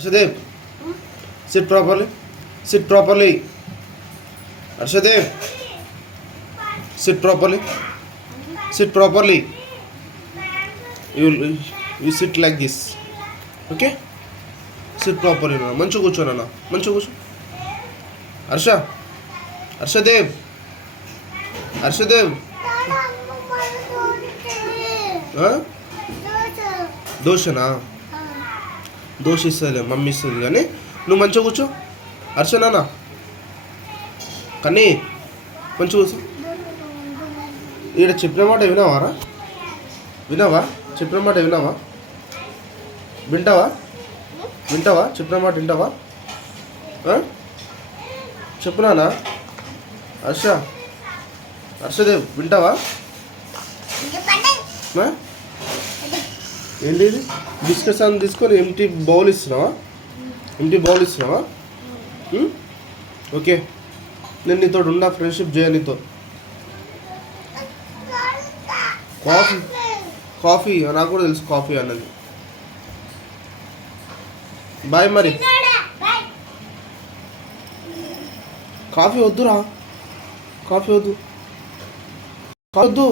Arshdev sit properly sit properly Arshdev sit properly sit properly you you sit like this okay sit properly ना मंचो कुछ ना ना मंचो कुछ अर्षा अर्षदेव अर्षदेव दोष ना దోశ ఇస్తుందిలే మమ్మీ ఇస్తుంది కానీ నువ్వు మంచిగా కూర్చో. హర్ష నాన్న. కానీ మంచిగా కూర్చో. ఈడ చెప్పిన మాట వినావారా వినావా? చెప్పిన మాట వినావా? వింటావా? వింటావా? చెప్పిన మాట వింటావా? చెప్పునానా హర్ష. హర్షదేవ్ వింటావా? ఏంటి ఇది బిస్కెట్స్ అని తీసుకొని ఎంటీ బౌల్ ఇస్తున్నావా? ఎంటీ బౌల్ ఇస్తున్నావా? Hmm? ఓకే నేను నీతో ఉన్నా ఫ్రెండ్షిప్ చేయ నీతో. కాఫీ కాఫీ నాకు కూడా తెలుసు కాఫీ అన్నది. బాయ్ మరి. కాఫీ వద్దురా. కాఫీ వద్దు. కాఫీ వద్దు.